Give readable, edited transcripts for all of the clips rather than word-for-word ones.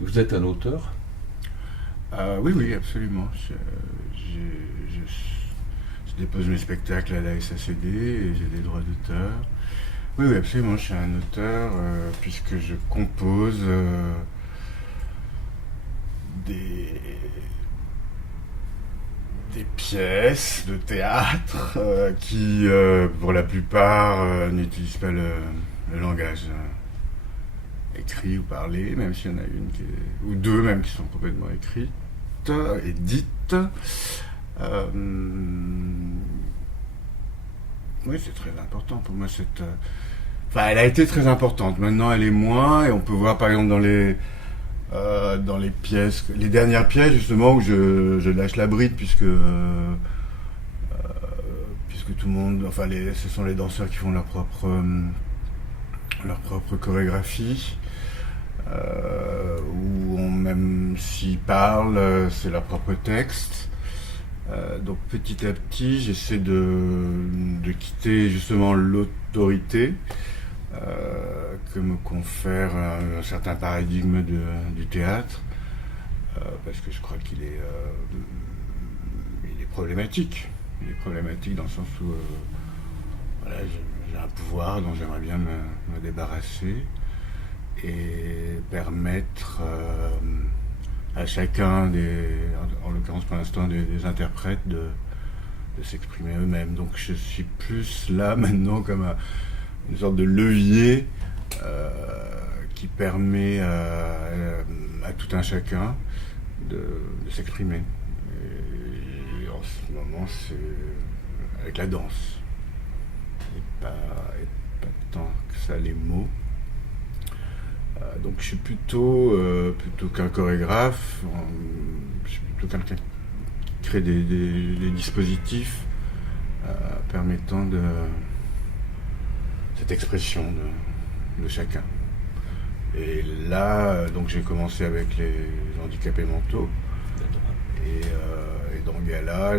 Vous êtes un auteur? Oui, oui, absolument. Je dépose mes spectacles à la SACD et j'ai des droits d'auteur. Oui, oui, absolument, je suis un auteur puisque je compose des, des pièces de théâtre qui, pour la plupart, n'utilisent pas le langage écrit ou parlé, même s'il y en a une ou deux même qui sont complètement écrites et dites. Euh, oui, c'est très important pour moi cette. Enfin, elle a été très importante. Maintenant, elle est moins, et on peut voir par exemple dans les pièces, les dernières pièces justement où je lâche la bride puisque tout le monde, enfin, ce sont les danseurs qui font leur propre chorégraphie. Où même s'ils parlent, c'est leur propre texte. Donc petit à petit, j'essaie de quitter justement l'autorité que me confère un certain paradigme du théâtre, parce que je crois il est problématique. Il est problématique dans le sens où voilà, j'ai un pouvoir dont j'aimerais bien me débarrasser et permettre à chacun en l'occurrence pour l'instant des interprètes de s'exprimer eux-mêmes. Donc je suis plus là maintenant comme une sorte de levier qui permet à tout un chacun de s'exprimer. Et en ce moment, c'est avec la danse. Et pas tant que ça les mots. Donc je suis plutôt qu'un chorégraphe, je suis plutôt quelqu'un qui crée des dispositifs permettant cette expression de chacun. Et là, donc j'ai commencé avec les handicapés mentaux. Et dans Gala,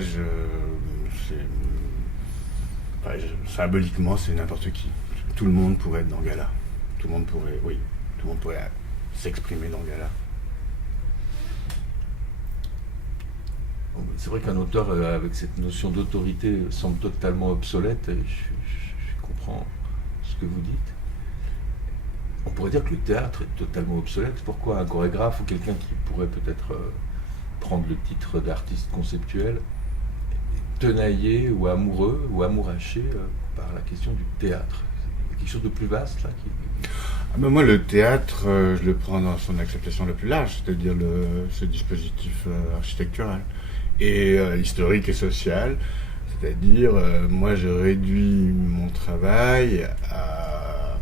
symboliquement, c'est n'importe qui. Tout le monde pourrait être dans Gala. Tout le monde pourrait s'exprimer dans Gala. C'est vrai qu'un auteur avec cette notion d'autorité semble totalement obsolète, et je comprends ce que vous dites. On pourrait dire que le théâtre est totalement obsolète. Pourquoi un chorégraphe ou quelqu'un qui pourrait peut-être prendre le titre d'artiste conceptuel est tenaillé ou amoureux ou amouraché par la question du théâtre? Il y a quelque chose de plus vaste là Moi, le théâtre, je le prends dans son acceptation la plus large, c'est-à-dire ce dispositif architectural et historique et social. C'est-à-dire, moi, je réduis mon travail à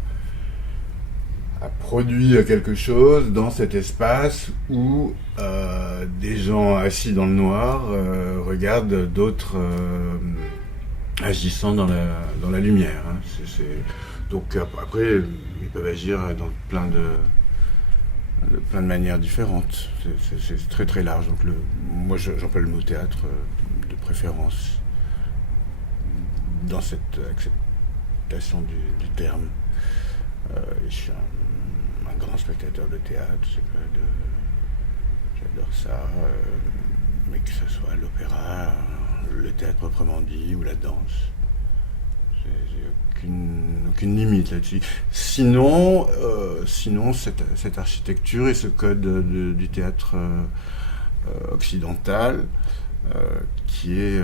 produire quelque chose dans cet espace où des gens assis dans le noir regardent d'autres agissant dans la lumière. Hein. Donc après, ils peuvent agir dans plein de manières différentes. C'est très très large. Donc moi j'emploie le mot théâtre de préférence dans cette acceptation du terme. Je suis un grand spectateur de théâtre. J'adore ça. Mais que ce soit l'opéra, le théâtre proprement dit ou la danse. J'ai aucune limite là-dessus. Sinon, cette architecture et ce code du théâtre occidental qui est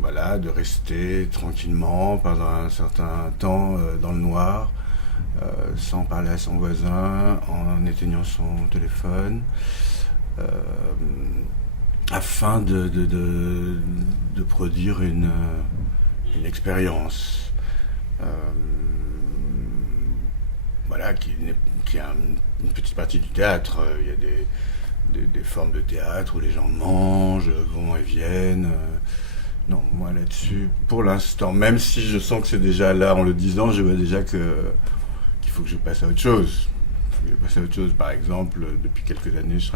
voilà, de rester tranquillement pendant un certain temps dans le noir, sans parler à son voisin, en éteignant son téléphone, afin de produire une expérience voilà, qui a une petite partie du théâtre. Il y a des formes de théâtre où les gens mangent, vont et viennent. Non, moi là-dessus, pour l'instant, même si je sens que c'est déjà là en le disant, je vois déjà qu'il faut que je passe à autre chose. Par exemple, depuis quelques années, je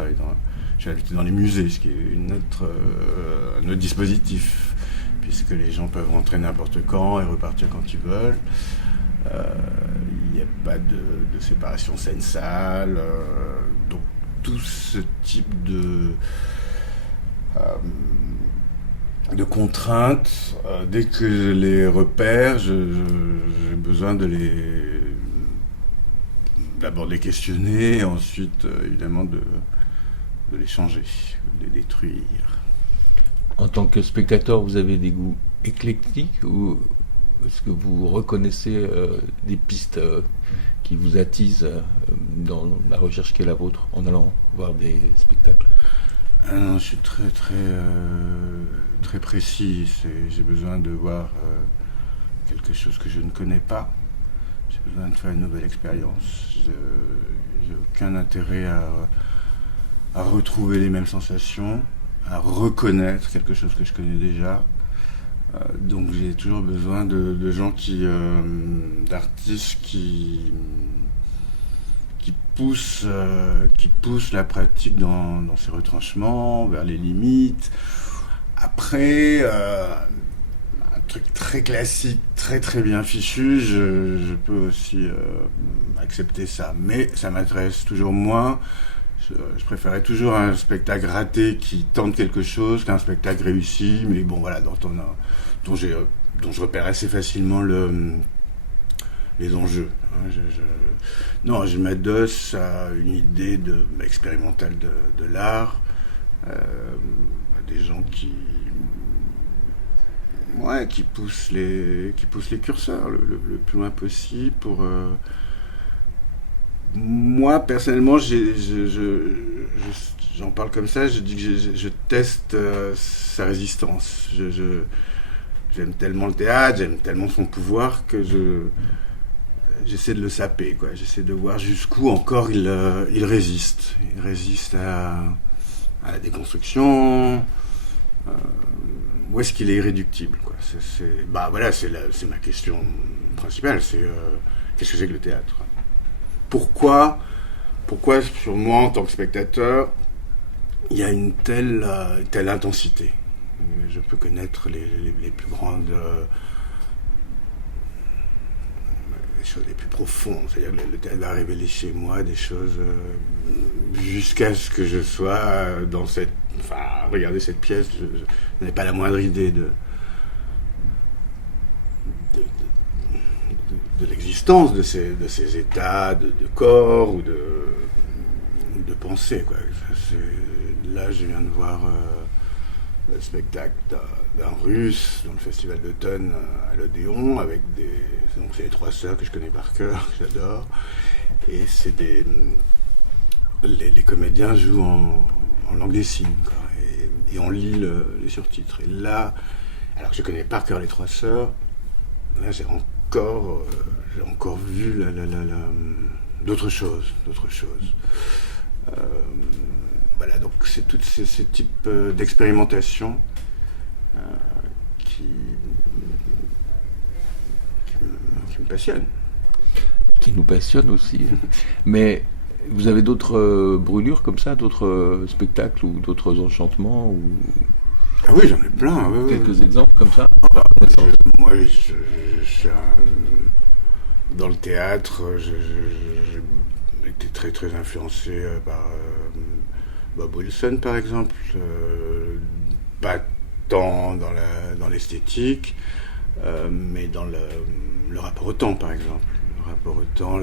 suis invité dans les musées, ce qui est un autre dispositif, puisque les gens peuvent rentrer n'importe quand et repartir quand ils veulent. Il n'y a pas de séparation scène-salle, donc tout ce type de contraintes, dès que je les repère, j'ai besoin d'abord de les questionner, et ensuite évidemment de les changer, de les détruire. En tant que spectateur, vous avez des goûts éclectiques ou est-ce que vous reconnaissez des pistes qui vous attisent dans la recherche qui est la vôtre en allant voir des spectacles? Ah non, je suis très précis. J'ai besoin de voir quelque chose que je ne connais pas. J'ai besoin de faire une nouvelle expérience. J'ai aucun intérêt à retrouver les mêmes sensations, à reconnaître quelque chose que je connais déjà. Donc j'ai toujours besoin de gens d'artistes qui poussent la pratique dans ses retranchements, vers les limites. Après, un truc très classique, très très bien fichu, je peux aussi accepter ça. Mais ça m'intéresse toujours moins. Je préférais toujours un spectacle raté qui tente quelque chose qu'un spectacle réussi, mais bon voilà, dont je repère assez facilement les enjeux. Hein. Non, je m'adosse à une idée expérimentale de l'art, à des gens qui poussent les curseurs le plus loin possible pour... Moi, personnellement, j'en parle comme ça, je dis que je teste sa résistance. J'aime tellement le théâtre, j'aime tellement son pouvoir que j'essaie de le saper, quoi. J'essaie de voir jusqu'où encore il résiste. Il résiste à la déconstruction. Où est-ce qu'il est irréductible, quoi. C'est ma question principale, c'est qu'est-ce que c'est que le théâtre ? Pourquoi sur moi, en tant que spectateur, il y a une telle intensité ? Je peux connaître les plus grandes... les choses les plus profondes. C'est-à-dire que le théâtre va révéler chez moi des choses jusqu'à ce que je sois dans cette... Enfin, regardez cette pièce, je n'ai pas la moindre idée de l'existence de ces états de corps ou de pensée, quoi. Là, je viens de voir le spectacle d'un Russe dans le festival d'automne à l'Odéon, avec donc c'est les trois sœurs que je connais par cœur, que j'adore, et c'est les comédiens jouent en langue des signes, quoi, et on lit les surtitres. Et là, alors que je connais par cœur les trois sœurs, là j'ai encore vu d'autres choses. Voilà, donc c'est tous ces types d'expérimentation qui me passionnent. Qui nous passionnent aussi. Mais vous avez d'autres brûlures comme ça, d'autres spectacles ou d'autres enchantements ou... Ah oui, j'en ai plein. Quelques exemples comme ça. Moi, dans le théâtre, j'ai été très très influencé par Bob Wilson, par exemple. Pas tant dans l'esthétique, mais dans le rapport au temps, par exemple. Le rapport au temps,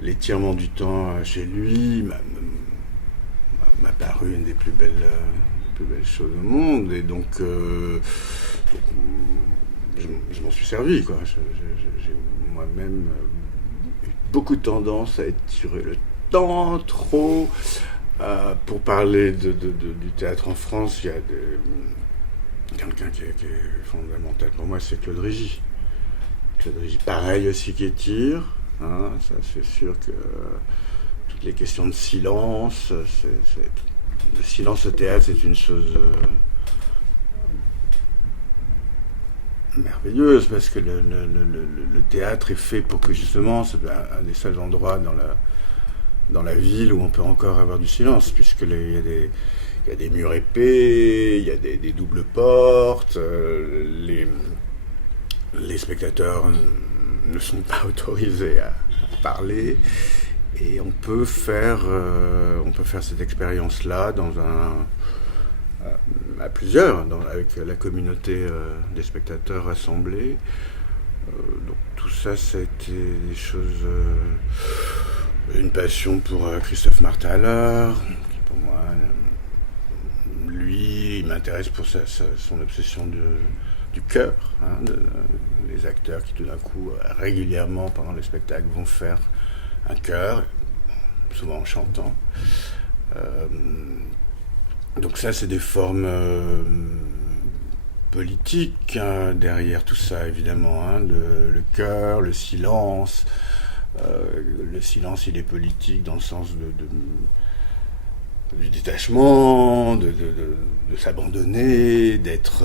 l'étirement du temps chez lui m'a paru une des plus belles choses au monde, et donc je m'en suis servi, quoi. J'ai moi-même eu beaucoup de tendance à étirer le temps trop. Pour parler du théâtre en France, il y a quelqu'un qui est fondamental pour moi, c'est Claude Régis. Claude Régis, pareil aussi, qui étire, hein, ça c'est sûr que toutes les questions de silence, le silence au théâtre, c'est une chose merveilleuse, parce que le théâtre est fait pour que justement, c'est un des seuls endroits dans la ville où on peut encore avoir du silence, puisqu'il y a des murs épais, il y a des doubles portes, les spectateurs ne sont pas autorisés à parler, Et on peut faire cette expérience-là à plusieurs, avec la communauté des spectateurs rassemblés. Donc tout ça, ça a été des choses... une passion pour Christophe Marthaler, qui pour moi, lui, il m'intéresse pour son obsession du chœur, hein, les acteurs qui tout d'un coup, régulièrement pendant le spectacle, vont faire un chœur, souvent en chantant. Donc ça, c'est des formes politiques hein, derrière tout ça, évidemment. Hein, le chœur, le silence. Le silence, il est politique dans le sens du détachement, de s'abandonner, d'être...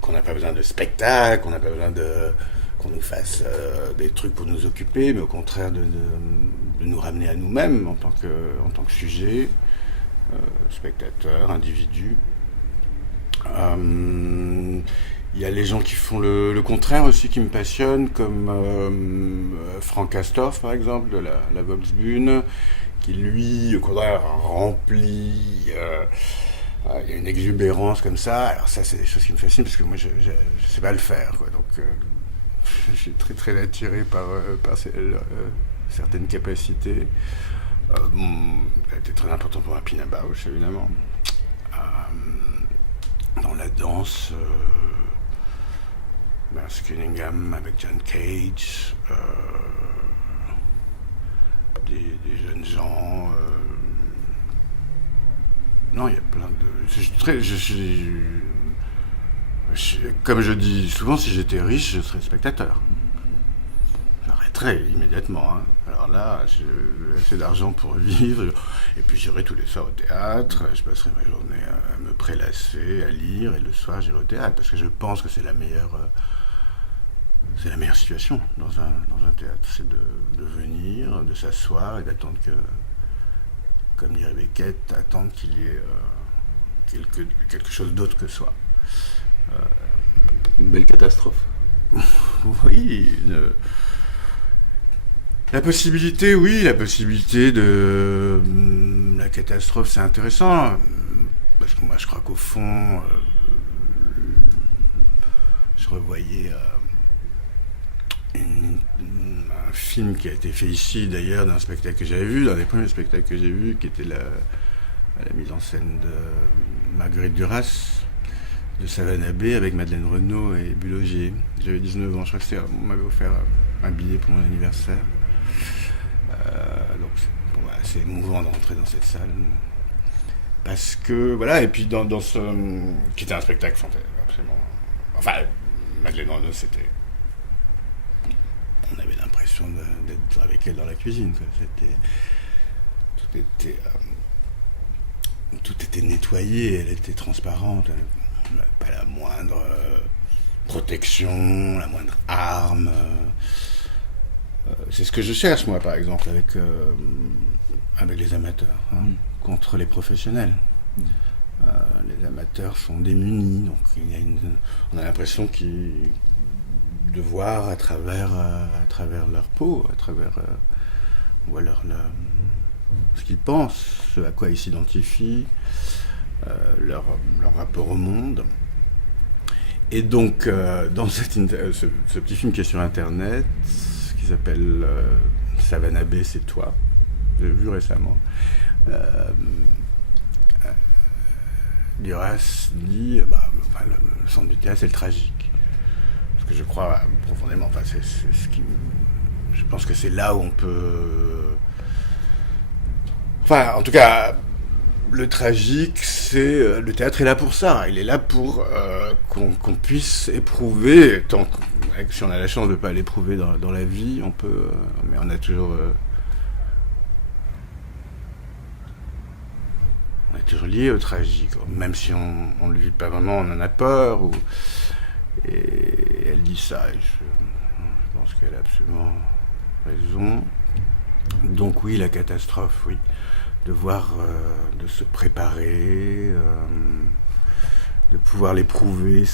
qu'on n'a pas besoin de spectacle, qu'on n'a pas besoin qu'on nous fasse des trucs pour nous occuper, mais au contraire de nous ramener à nous-mêmes en tant que sujet, spectateur, individu. Il y a les gens qui font le contraire aussi qui me passionnent, comme Frank Castorf par exemple, de la Volksbühne, qui lui, au contraire, remplit... il y a une exubérance comme ça. Alors ça, c'est des choses qui me fascinent, parce que moi, je sais pas le faire, quoi. Donc, je suis très très attiré par certaines capacités. Ça a été très important pour Pina Bausch, évidemment. Dans la danse... Cunningham avec John Cage, des jeunes gens. Non, il y a plein de. Comme je dis souvent, si j'étais riche, je serais spectateur. J'arrêterais immédiatement. Hein. Alors là, j'ai assez d'argent pour vivre, et puis j'irai tous les soirs au théâtre. Je passerai ma journée à me prélasser, à lire, et le soir j'irai au théâtre, parce que je pense que c'est la meilleure situation dans un théâtre, c'est de venir, de s'asseoir et d'attendre que, comme dirait Beckett, attendre qu'il y ait quelque chose d'autre que soi. Une belle catastrophe. Oui, la possibilité de la catastrophe, c'est intéressant, parce que moi je crois qu'au fond, je revoyais un film qui a été fait ici d'ailleurs, d'un spectacle que j'avais vu, d'un des premiers spectacles que j'ai vu, qui était la mise en scène de Marguerite Duras de Savannah-Bay avec Madeleine Renaud et Bulogier. J'avais 19 ans, je crois que on m'avait offert un billet pour mon anniversaire. Donc c'est émouvant de rentrer dans cette salle, parce que voilà. Et puis dans ce qui était un spectacle absolument, enfin Madeleine Renaud, on avait l'impression d'être avec elle dans la cuisine, quoi. Tout était nettoyé, elle était transparente, pas la moindre protection, la moindre arme. C'est ce que je cherche, moi, par exemple, avec les amateurs, hein, contre les professionnels. Les amateurs sont démunis, donc on a l'impression de voir à travers leur peau, à travers ce qu'ils pensent, ce à quoi ils s'identifient, leur rapport au monde. Et donc, dans ce petit film qui est sur Internet, qui s'appelle Savannah-Bay, c'est toi, j'ai vu récemment, Duras dit le centre du théâtre, c'est le tragique. Parce que je crois profondément, c'est ce qui... Je pense que c'est là où on peut... en tout cas, le tragique, c'est... le théâtre est là pour ça. Il est là pour qu'on puisse éprouver, si on a la chance de ne pas l'éprouver dans la vie, on peut... mais on a toujours... on est toujours lié au tragique. Même si on ne le vit pas vraiment, on en a peur. Et elle dit ça, et je pense qu'elle a absolument raison. Donc oui, la catastrophe, oui. De se préparer, de pouvoir l'éprouver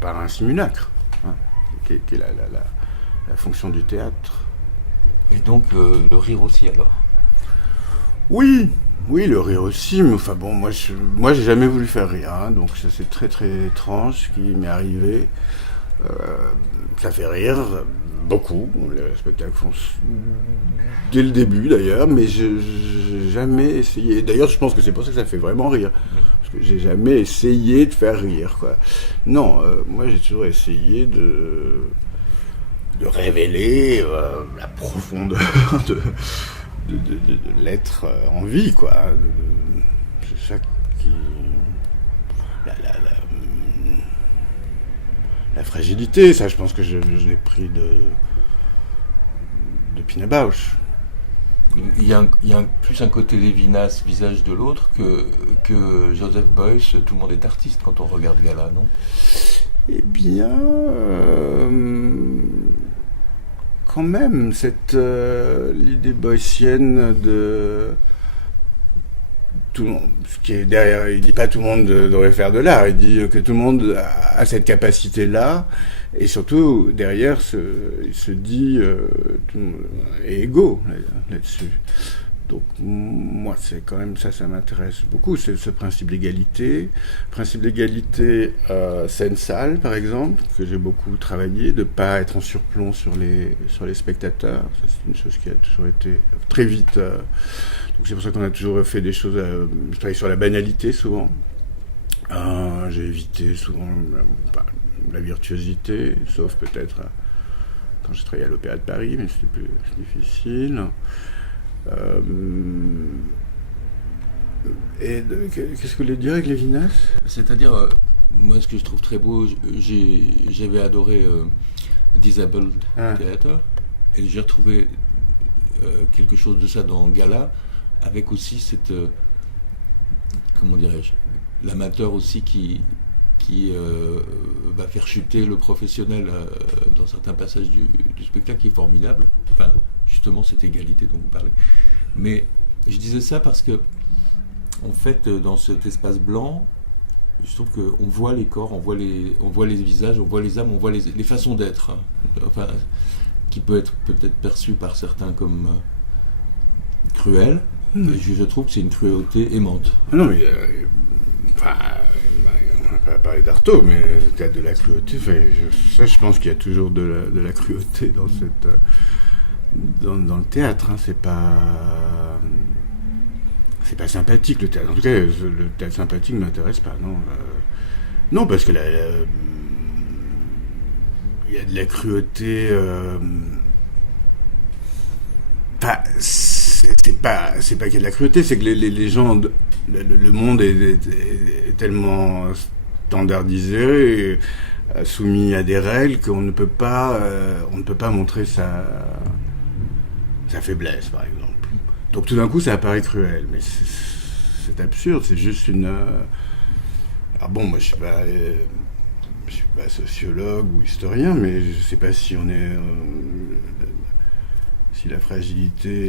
par un simulacre, hein, qui est la fonction du théâtre. Et donc le rire aussi alors. Oui, oui, le rire aussi, mais enfin bon, moi j'ai jamais voulu faire rire, hein, donc ça c'est très très étrange ce qui m'est arrivé. Euh, Ça fait rire beaucoup, les spectacles font dès le début d'ailleurs, mais j'ai jamais essayé. D'ailleurs, je pense que c'est pour ça que ça fait vraiment rire, parce que j'ai jamais essayé de faire rire, quoi. Non, moi j'ai toujours essayé de révéler la profondeur de l'être en vie, quoi. C'est ça qui. La fragilité, ça je pense que je l'ai pris de Pina Bausch. Il y a plus un côté Lévinas, visage de l'autre, que Joseph Beuys, tout le monde est artiste quand on regarde Gala, non? Eh bien, quand même, l'idée boycienne de tout le monde, ce qui est derrière, il dit pas tout le monde devrait faire de l'art, il dit que tout le monde a cette capacité-là, et surtout derrière, il se dit tout le monde est égaux là-dessus. Donc moi, c'est quand même ça m'intéresse beaucoup, c'est ce principe d'égalité. Principe d'égalité scène-salle, par exemple, que j'ai beaucoup travaillé, de ne pas être en surplomb sur les spectateurs. Ça, c'est une chose qui a toujours été très vite. Donc c'est pour ça qu'on a toujours fait des choses. Je travaille sur la banalité souvent. J'ai évité souvent la virtuosité, sauf peut-être quand j'ai travaillé à l'Opéra de Paris, mais c'était plus difficile. Et qu'est-ce que vous voulez dire avec Lévinas? C'est-à-dire, moi ce que je trouve très beau, j'avais adoré Disabled Theatre, et j'ai retrouvé quelque chose de ça dans Gala, avec aussi cette, comment dirais-je, l'amateur aussi qui va faire chuter le professionnel dans certains passages du spectacle, qui est formidable. Enfin, justement, cette égalité dont vous parlez. Mais je disais ça parce que, en fait, dans cet espace blanc, je trouve qu'on voit les corps, on voit les visages, on voit les âmes, on voit les façons d'être. Enfin, qui peut être peut-être perçu par certains comme cruel. Et je trouve que c'est une cruauté aimante. Non, mais on n'a pas parlé d'Artaud, mais le théâtre de la cruauté, je pense qu'il y a toujours de la cruauté dans dans le théâtre. Hein, c'est pas sympathique le théâtre. En tout cas, le théâtre sympathique ne m'intéresse pas. Non, non, parce que il y a de la cruauté. C'est pas qu'il y a de la cruauté, c'est que les gens, le monde est tellement standardisé, soumis à des règles qu'on ne peut pas montrer sa faiblesse, par exemple. Donc tout d'un coup, ça apparaît cruel, mais c'est absurde, c'est juste une. Alors bon, moi je suis pas sociologue ou historien, mais je sais pas si on est. Si la fragilité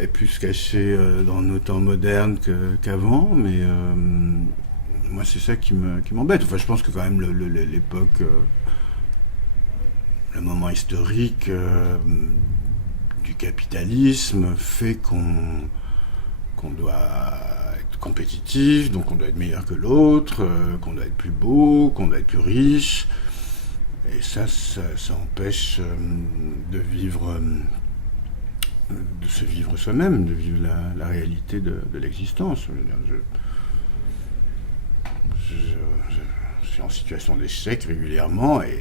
est plus cachée dans nos temps modernes qu'avant, mais moi c'est ça qui m'embête. Enfin, je pense que quand même l'époque, le moment historique du capitalisme fait qu'on doit être compétitif, donc on doit être meilleur que l'autre, qu'on doit être plus beau, qu'on doit être plus riche, et ça empêche de vivre. De se vivre soi-même, de vivre la réalité de l'existence. Je suis en situation d'échec régulièrement et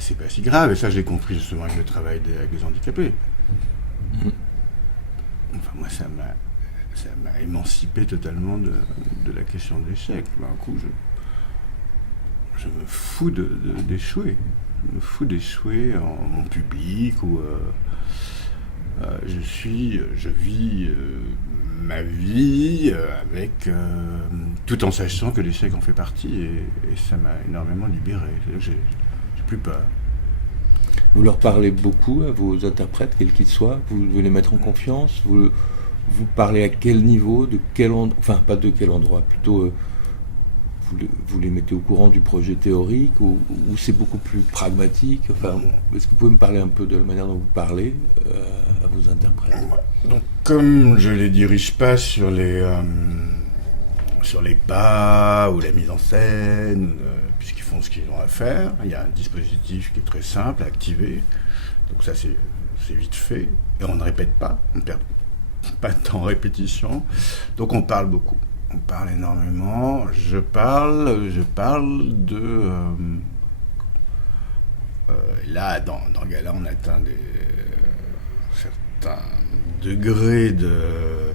c'est pas si grave. Et ça, je l'ai compris justement avec le travail avec les handicapés. Enfin, moi, ça m'a émancipé totalement de la question de l'échec. Un coup, je me fous d'échouer. Je me fous d'échouer en public ou... je vis ma vie tout en sachant que l'échec en fait partie et ça m'a énormément libéré. J'ai plus peur. Vous leur parlez beaucoup à vos interprètes, quels qu'ils soient, vous les mettre en confiance, vous parlez à quel niveau, de quel endroit, enfin pas de quel endroit, plutôt vous les mettez au courant du projet théorique ou c'est beaucoup plus pragmatique? Enfin, est-ce que vous pouvez me parler un peu de la manière dont vous parlez à vos interprètes? Donc, comme je les dirige pas sur les pas ou la mise en scène, puisqu'ils font ce qu'ils ont à faire, il y a un dispositif qui est très simple à activer. Donc ça, c'est vite fait. Et on ne répète pas, on ne perd pas de temps en répétition. Donc on parle beaucoup. On parle énormément. Je parle de... là, dans le gala, on atteint certains degrés de...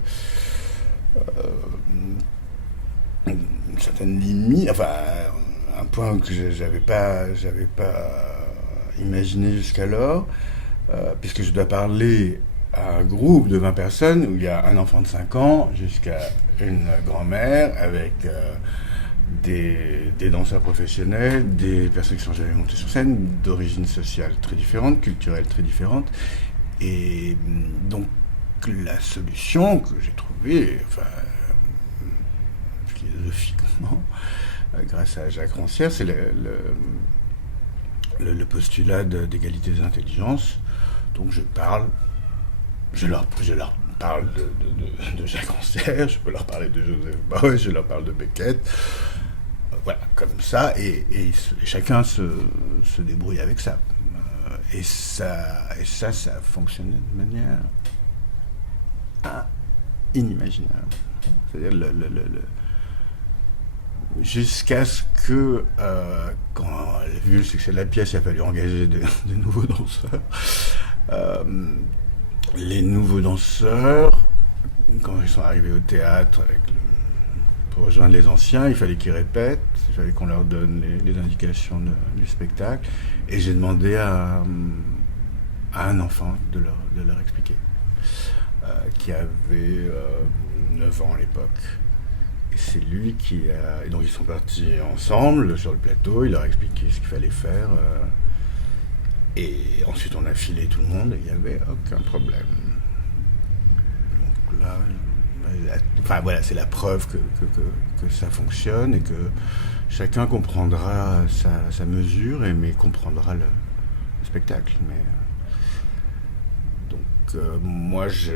une certaine limite, enfin, un point que j'avais pas imaginé jusqu'alors, puisque je dois parler à un groupe de 20 personnes où il y a un enfant de 5 ans jusqu'à une grand-mère avec des danseurs professionnels, des personnes qui sont jamais montées sur scène, d'origine sociale très différente, culturelle très différente. Et donc la solution que j'ai trouvée, enfin, philosophiquement, grâce à Jacques Rancière, c'est le postulat d'égalité des intelligences. Donc je leur parle de Jacques Rancière, je peux leur parler de Joseph Beuys, je leur parle de Beckett, voilà, comme ça, et chacun se débrouille avec ça. Et ça fonctionnait de manière inimaginable. C'est-à-dire jusqu'à ce que, quand elle a vu le succès de la pièce, il a fallu engager de nouveaux danseurs. Les nouveaux danseurs, quand ils sont arrivés au théâtre pour rejoindre les anciens, il fallait qu'ils répètent, il fallait qu'on leur donne les indications du spectacle. Et j'ai demandé à un enfant de leur expliquer, qui avait 9 ans à l'époque. Et c'est lui qui a... Et donc ils sont partis ensemble sur le plateau, il leur a expliqué ce qu'il fallait faire. Et ensuite on a filé tout le monde et il n'y avait aucun problème. Donc là, enfin voilà, c'est la preuve que ça fonctionne et que chacun comprendra sa mesure, mais comprendra le spectacle. Mais moi, je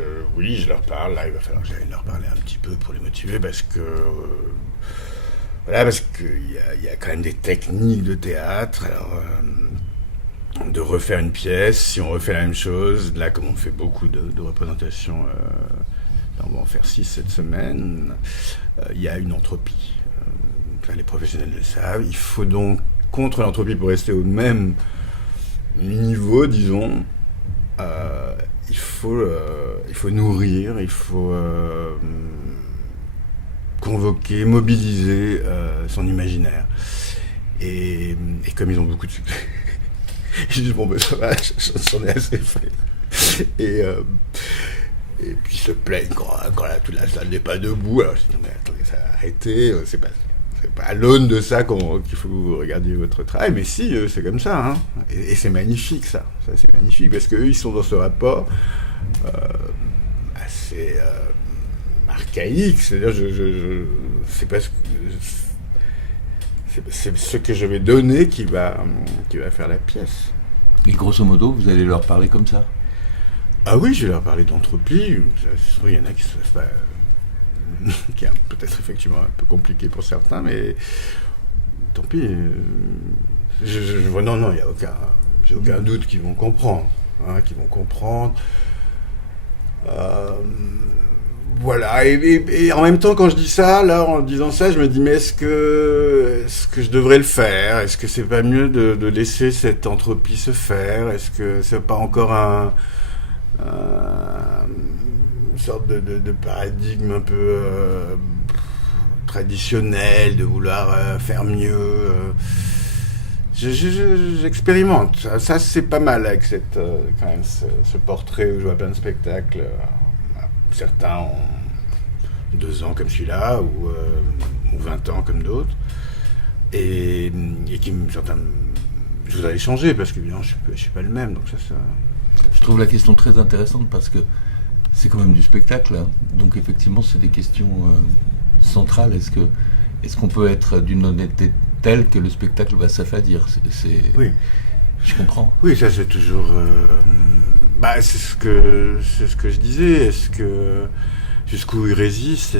leur parle. Là, il va falloir que j'aille leur parler un petit peu pour les motiver, parce que parce qu'il y a quand même des techniques de théâtre. Alors, de refaire une pièce, si on refait la même chose, là, comme on fait beaucoup de représentations, on va en faire 6 cette semaine, il y a une entropie. Les professionnels le savent. Il faut donc, contre l'entropie, pour rester au même niveau, disons, il faut nourrir, il faut convoquer, mobiliser son imaginaire. Et comme ils ont beaucoup de succès, ils disent bon ben ça va, j'en ai assez fait. Et puis ils se plaignent quand toute la salle n'est pas debout. Alors je dis non mais attendez, ça a arrêté, c'est pas à l'aune de ça qu'il faut que vous regardiez votre travail, mais si, c'est comme ça, hein. Et c'est magnifique, ça c'est magnifique, parce qu'eux, ils sont dans ce rapport assez archaïque, c'est-à-dire, c'est pas c'est ce que je vais donner qui va faire la pièce. Et grosso modo, vous allez leur parler comme ça? Ah oui, je vais leur parler d'entropie. Il y en a qui se fassent qui est peut-être effectivement un peu compliqué pour certains, mais tant pis. Non, il y a j'ai aucun doute qu'ils vont comprendre, voilà. Et en même temps, quand je dis ça, là, en disant ça, je me dis, mais est-ce que je devrais le faire? Est-ce que c'est pas mieux de laisser cette entropie se faire? Est-ce que c'est pas encore une sorte de paradigme un peu traditionnel, de vouloir faire mieux. J'expérimente. Ça, c'est pas mal avec quand même ce portrait où je vois plein de spectacles. Certains ont 2 ans comme celui-là, ou 20 ans comme d'autres. Et qui certains, je voudrais les changer, parce que évidemment, je suis pas le même. Donc ça... Je trouve la question très intéressante, parce que c'est quand même du spectacle, hein. Donc effectivement c'est des questions centrales. Est-ce qu'on peut être d'une honnêteté telle que le spectacle va s'affadir? Oui. Je comprends. Oui, ça c'est toujours... c'est ce que je disais. Est-ce que... Jusqu'où il résiste?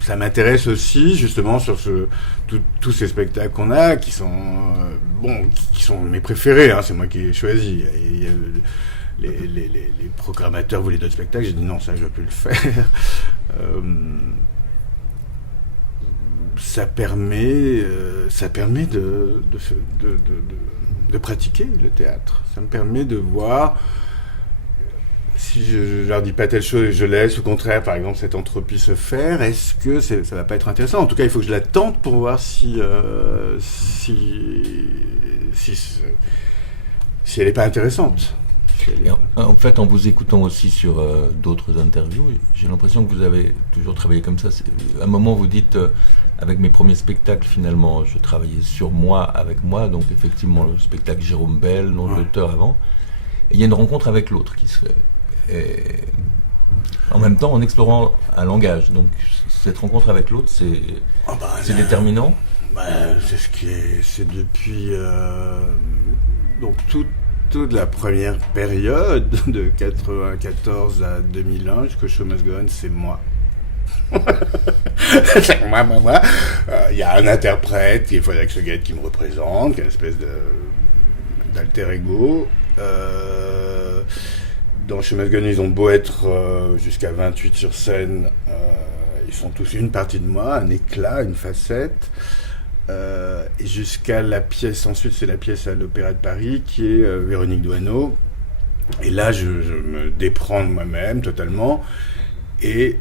Ça m'intéresse aussi, justement, sur tous ces spectacles qu'on a, qui sont... qui sont mes préférés, hein, c'est moi qui ai choisi. Et, les programmateurs voulaient d'autres spectacles, j'ai dit non, ça je ne veux plus le faire. Ça permet de pratiquer le théâtre. Ça me permet de voir, si je leur dis pas telle chose et je laisse, au contraire, par exemple, cette entropie se faire, est-ce que ça va pas être intéressant? En tout cas, il faut que je la tente pour voir si elle est pas intéressante. En fait, en vous écoutant aussi sur d'autres interviews, j'ai l'impression que vous avez toujours travaillé comme ça. À un moment, vous dites, avec mes premiers spectacles, finalement, je travaillais sur moi, avec moi, donc effectivement, le spectacle Jérôme Bel, nom de l'auteur avant. Et il y a une rencontre avec l'autre qui se fait. Et en même temps, en explorant un langage. Donc, cette rencontre avec l'autre, c'est déterminant. C'est depuis donc toute la première période de 94 à 2001 jusqu'au Show Must Go On, c'est moi. C'est moi. Il y a un interprète, il faut Alex Seguette qui me représente, qui est une espèce d'alter ego. Dans Show Must Go On, ils ont beau être jusqu'à 28 sur scène, ils sont tous une partie de moi, un éclat, une facette. Et jusqu'à la pièce, ensuite c'est la pièce à l'Opéra de Paris qui est Véronique Doisneau. Et là je me déprends de moi-même totalement. Et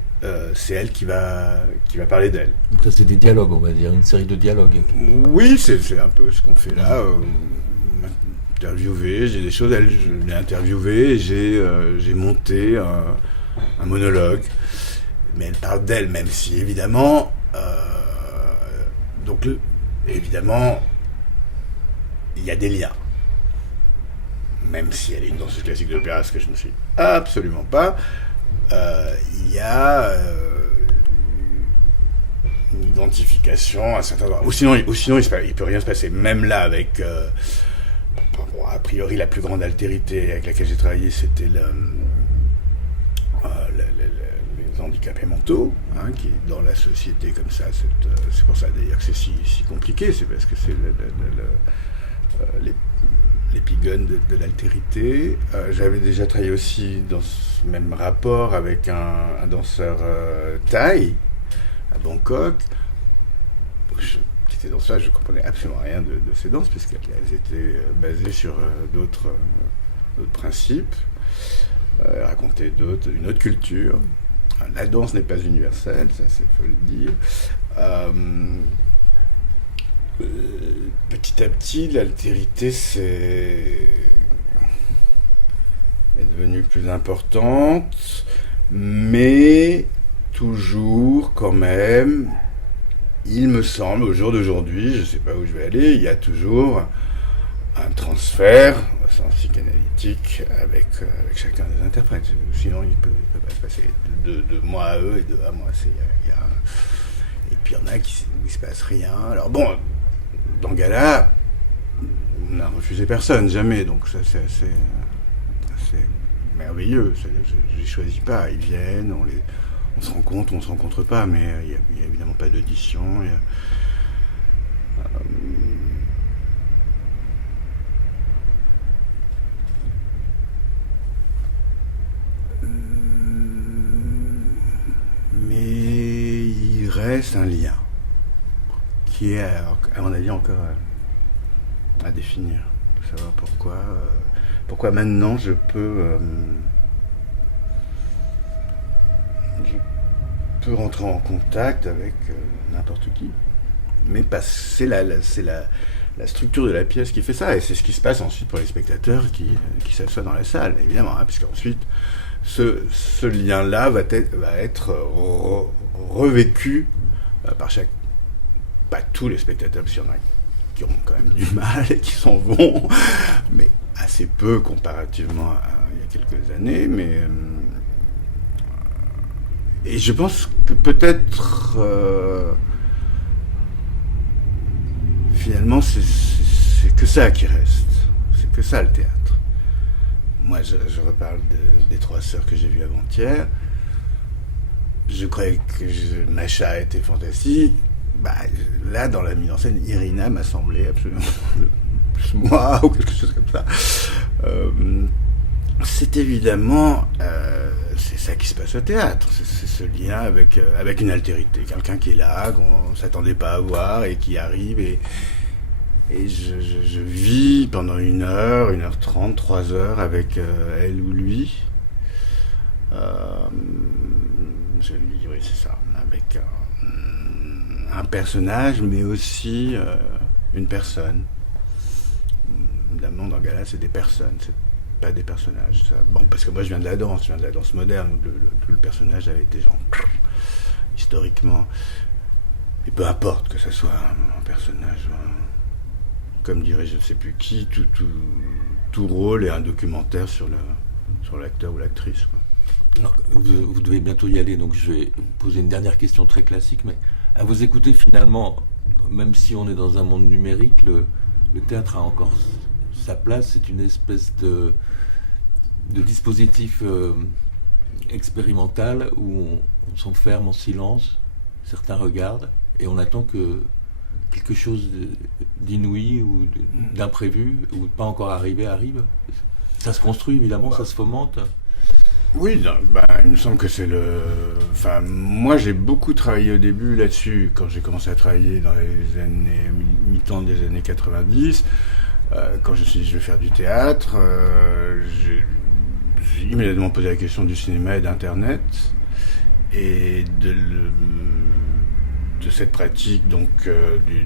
c'est elle qui va parler d'elle. Donc ça c'est des dialogues, on va dire, une série de dialogues. Oui, c'est un peu ce qu'on fait là. Interviewé, j'ai des choses, je l'ai interviewée et j'ai monté un monologue. Mais elle parle d'elle, même si évidemment... évidemment, il y a des liens. Même si elle est une danseuse classique de l'opéra, ce que je ne suis absolument pas, il y a une identification à certains endroits. Ou sinon il peut rien se passer. Même là, avec a priori la plus grande altérité avec laquelle j'ai travaillé, c'était les handicapés mentaux, hein, qui est dans la société comme ça. C'est pour ça d'ailleurs que c'est si compliqué, c'est parce que c'est l'épigone de l'altérité. J'avais déjà travaillé aussi dans ce même rapport avec un danseur thaï à Bangkok. Qui était danseur, je ne comprenais absolument rien de ces danses, puisqu'elles étaient basées sur d'autres principes, racontaient une autre culture. La danse n'est pas universelle, ça faut le dire. Petit à petit, l'altérité est devenue plus importante, mais toujours quand même, il me semble, au jour d'aujourd'hui, je ne sais pas où je vais aller, il y a toujours un transfert au sens psychanalytique avec chacun des interprètes. Sinon, il ne peut pas se passer de moi à eux et d'eux à moi. Et puis, il y en a où il ne se passe rien. Alors bon, dans Gala, on n'a refusé personne, jamais. Donc ça, c'est assez merveilleux. Je ne les choisis pas. Ils viennent, on se rencontre, on ne se rencontre pas, mais il n'y a évidemment pas d'audition. Mais il reste un lien qui est, à mon avis, encore à définir. Pour savoir pourquoi maintenant je peux rentrer en contact avec n'importe qui. Mais c'est la structure de la pièce qui fait ça, et c'est ce qui se passe ensuite pour les spectateurs qui s'assoient dans la salle, évidemment, hein, puisqu'ensuite ce lien-là va être revécu par pas tous les spectateurs, parce qu'il y en a qui ont quand même du mal et qui s'en vont, mais assez peu comparativement à il y a quelques années. Et je pense que peut-être finalement, c'est que ça qui reste. C'est que ça, le théâtre. Moi, je reparle des 3 sœurs que j'ai vues avant-hier. Je croyais que Macha était fantastique. Là, dans la mise en scène, Irina m'a semblé absolument moi ou quelque chose comme ça. C'est évidemment, c'est ça qui se passe au théâtre. C'est ce lien avec une altérité, quelqu'un qui est là, qu'on ne s'attendait pas à voir et qui arrive et je vis pendant 1h, 1h30, 3 heures avec elle ou lui. Je vis, oui, c'est ça, avec un personnage, mais aussi une personne. Évidemment, dans Gala, c'est des personnes, c'est pas des personnages. Ça. Bon, parce que moi, je viens de la danse moderne, où le personnage a été genre historiquement. Et peu importe que ça soit un personnage, comme dirait je ne sais plus qui, tout rôle est un documentaire sur l'acteur ou l'actrice. Quoi. Alors, vous devez bientôt y aller, donc je vais vous poser une dernière question très classique, mais à vous écouter, finalement, même si on est dans un monde numérique, le théâtre a encore sa place. C'est une espèce de dispositif expérimental où on s'enferme en silence, certains regardent, et on attend que quelque chose d'inouï ou d'imprévu, ou pas encore arrivé, arrive. Ça se construit, évidemment, ça se fomente. Oui, il me semble que c'est Enfin, moi, j'ai beaucoup travaillé au début là-dessus, quand j'ai commencé à travailler dans les années mi-temps des années 90. Quand je me suis dit, je vais faire du théâtre, j'ai immédiatement posé la question du cinéma et d'Internet, et de cette pratique donc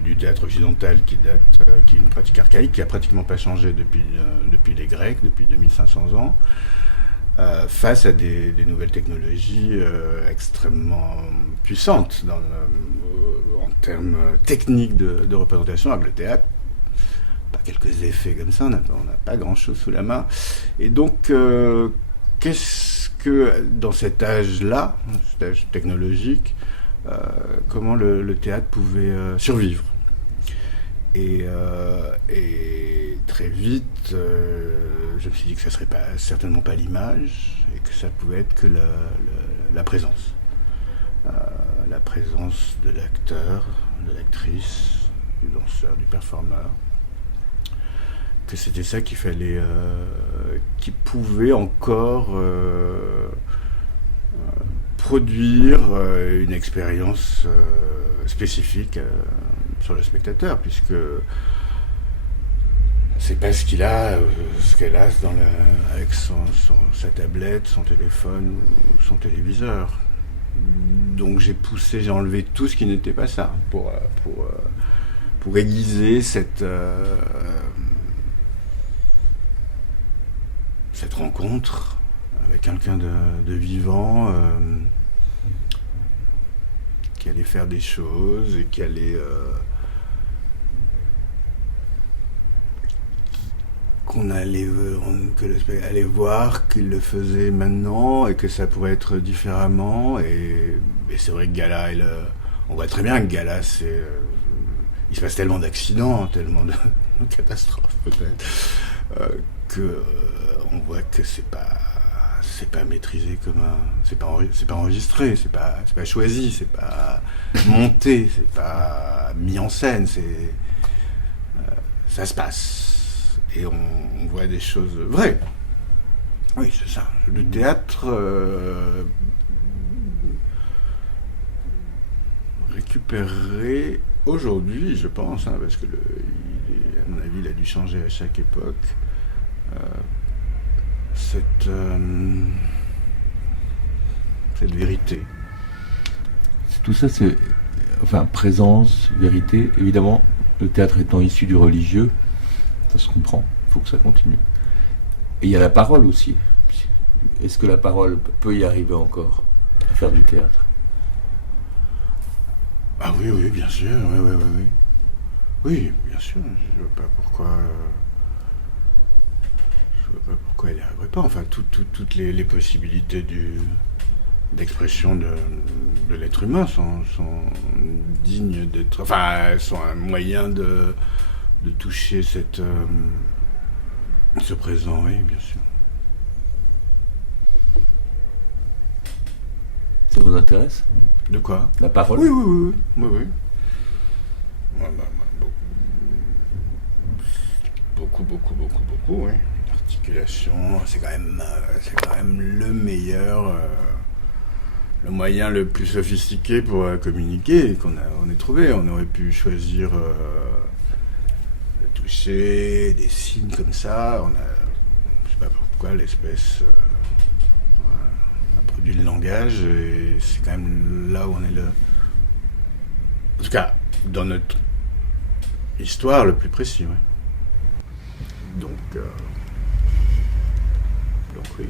du théâtre occidental qui est une pratique archaïque, qui a pratiquement pas changé depuis les Grecs, depuis 2500 ans. Face à des nouvelles technologies extrêmement puissantes en termes techniques de représentation, avec le théâtre. Pas quelques effets comme ça, on n'a pas grand-chose sous la main. Et donc, qu'est-ce que, dans cet âge-là, cet âge technologique, comment le théâtre pouvait survivre ? Et très vite, je me suis dit que ça serait certainement pas l'image, et que ça pouvait être que la présence. La présence de l'acteur, de l'actrice, du danseur, du performeur. Que c'était ça qu'il fallait, qui pouvait encore produire une expérience spécifique sur le spectateur, puisque c'est pas ce qu'il a, ce qu'elle a avec sa tablette, son téléphone ou son téléviseur. Donc j'ai enlevé tout ce qui n'était pas ça pour aiguiser cette rencontre avec quelqu'un de vivant qui allait faire des choses et qui allait que le spectateur allait voir qu'il le faisait maintenant et que ça pourrait être différemment. Et c'est vrai que Gala, on voit très bien que Gala, il se passe tellement d'accidents, tellement de catastrophes peut-être, que on voit que c'est pas maîtrisé comme c'est pas enregistré, c'est pas choisi, c'est pas monté, c'est pas mis en scène, ça se passe et on voit des choses vraies. Oui, c'est ça. Le théâtre récupérerait aujourd'hui, je pense, parce que à mon avis, il a dû changer à chaque époque. Cette vérité. Tout ça, c'est présence, vérité. Évidemment, le théâtre étant issu du religieux, ça se comprend, il faut que ça continue. Et il y a la parole aussi. Est-ce que la parole peut y arriver encore à faire du théâtre ? Ah oui, bien sûr, oui. Oui, bien sûr, je vois pas pourquoi elle n'y arriverait pas. Enfin, toutes les possibilités d'expression de l'être humain, sont dignes d'être... Enfin, sont un moyen de toucher ce présent, oui, bien sûr. Ça vous intéresse? De quoi? La parole? Oui. Ouais, beaucoup, oui. L'articulation, c'est quand même le meilleur, le moyen le plus sophistiqué pour communiquer on ait trouvé. On aurait pu choisir le toucher, des signes comme ça. Je sais pas pourquoi l'espèce a produit le langage, et c'est quand même là où on est en tout cas, dans notre histoire, le plus précis, ouais. Donc oui.